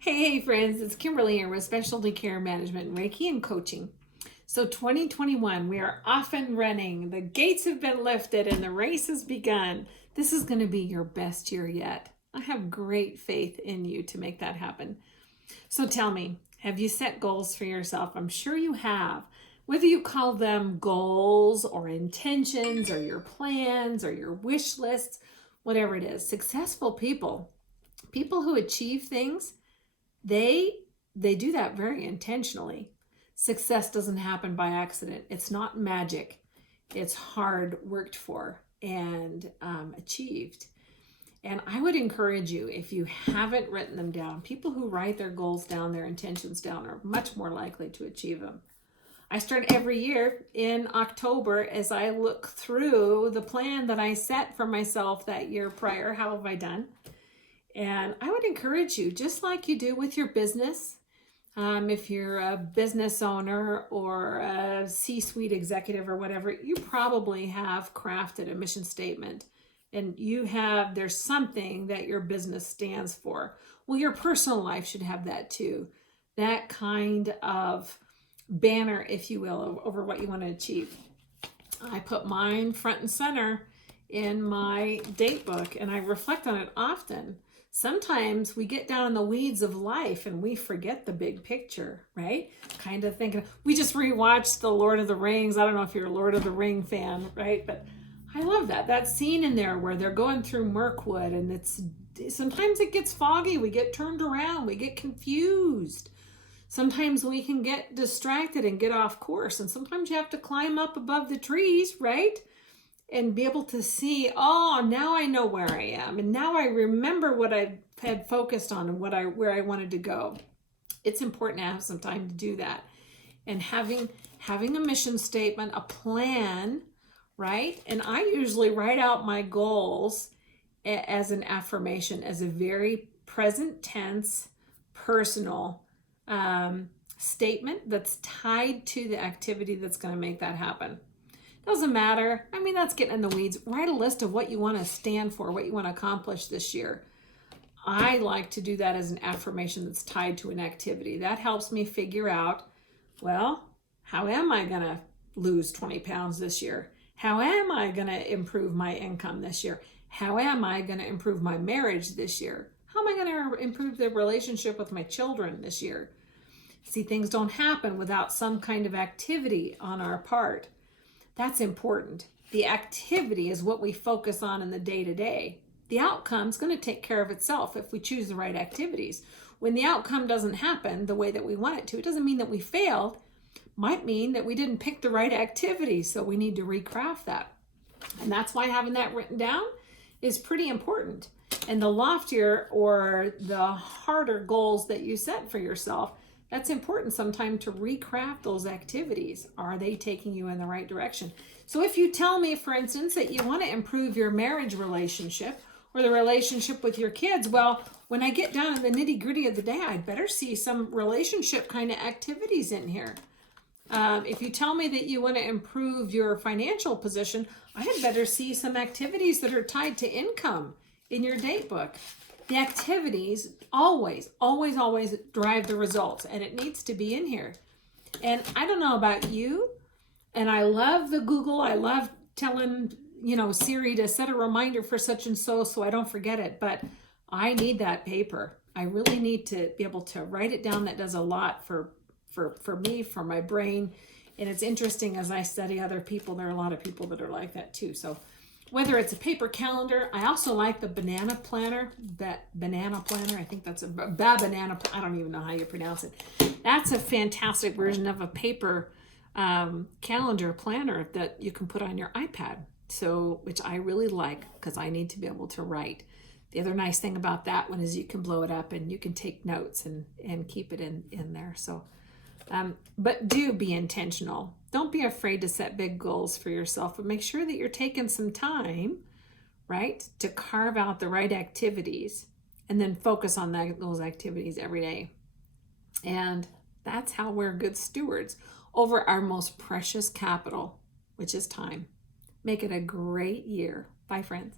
Hey, friends, it's Kimberly here with Specialty Care Management, Reiki, and Coaching. So, 2021, we are off and running. The gates have been lifted and the race has begun. This is going to be your best year yet. I have great faith in you to make that happen. So, tell me, have you set goals for yourself? I'm sure you have. Whether you call them goals or intentions or your plans or your wish lists, whatever it is, successful people who achieve things, they do that very intentionally. Success doesn't happen by accident. It's not magic. It's hard worked for and achieved. And I would encourage you, if you haven't written them down, people who write their goals down, their intentions down, are much more likely to achieve them. I start every year in October as I look through the plan that I set for myself that year prior. How have I done? And I would encourage you, just like you do with your business, if you're a business owner or a C-suite executive or whatever, you probably have crafted a mission statement and there's something that your business stands for. Well, your personal life should have that too. That kind of banner, if you will, over what you want to achieve. I put mine front and center in my date book and I reflect on it often. Sometimes we get down in the weeds of life and we forget the big picture, right? Kind of thinking, we just rewatched The Lord of the Rings. I don't know if you're a Lord of the Ring fan, right? But I love that scene in there where they're going through Mirkwood and sometimes it gets foggy. We get turned around, we get confused. Sometimes we can get distracted and get off course. And sometimes you have to climb up above the trees, right? And be able to see, oh, now I know where I am. And now I remember what I had focused on and where I wanted to go. It's important to have some time to do that. And having a mission statement, a plan, right? And I usually write out my goals as an affirmation, as a very present tense, personal statement that's tied to the activity that's going to make that happen. Doesn't matter. I mean, that's getting in the weeds. Write a list of what you want to stand for, what you want to accomplish this year. I like to do that as an affirmation that's tied to an activity. That helps me figure out, well, how am I going to lose 20 pounds this year? How am I going to improve my income this year? How am I going to improve my marriage this year? How am I going to improve the relationship with my children this year? See, things don't happen without some kind of activity on our part. That's important. The activity is what we focus on in the day-to-day. The outcome is going to take care of itself if we choose the right activities. When the outcome doesn't happen the way that we want it to, it doesn't mean that we failed. Might mean that we didn't pick the right activity, so we need to recraft that. And that's why having that written down is pretty important. And the loftier or the harder goals that you set for yourself, that's important sometimes to recraft those activities. Are they taking you in the right direction? So if you tell me, for instance, that you want to improve your marriage relationship or the relationship with your kids, well, when I get down in the nitty gritty of the day, I'd better see some relationship kind of activities in here. If you tell me that you want to improve your financial position, I had better see some activities that are tied to income in your date book. The activities always drive the results, and it needs to be in here. And I don't know about you, and I love the Google. I love telling, Siri to set a reminder for such and so I don't forget it. But I need that paper. I really need to be able to write it down. That does a lot for me, for my brain. And it's interesting as I study other people, there are a lot of people that are like that too. So whether it's a paper calendar, I also like the banana planner, I think that's I don't even know how you pronounce it. That's a fantastic version of a paper calendar planner that you can put on your iPad. So, which I really like because I need to be able to write. The other nice thing about that one is you can blow it up and you can take notes and keep it in there. So, but do be intentional. Don't be afraid to set big goals for yourself, but make sure that you're taking some time, right, to carve out the right activities and then focus on those activities every day. And that's how we're good stewards over our most precious capital, which is time. Make it a great year. Bye, friends.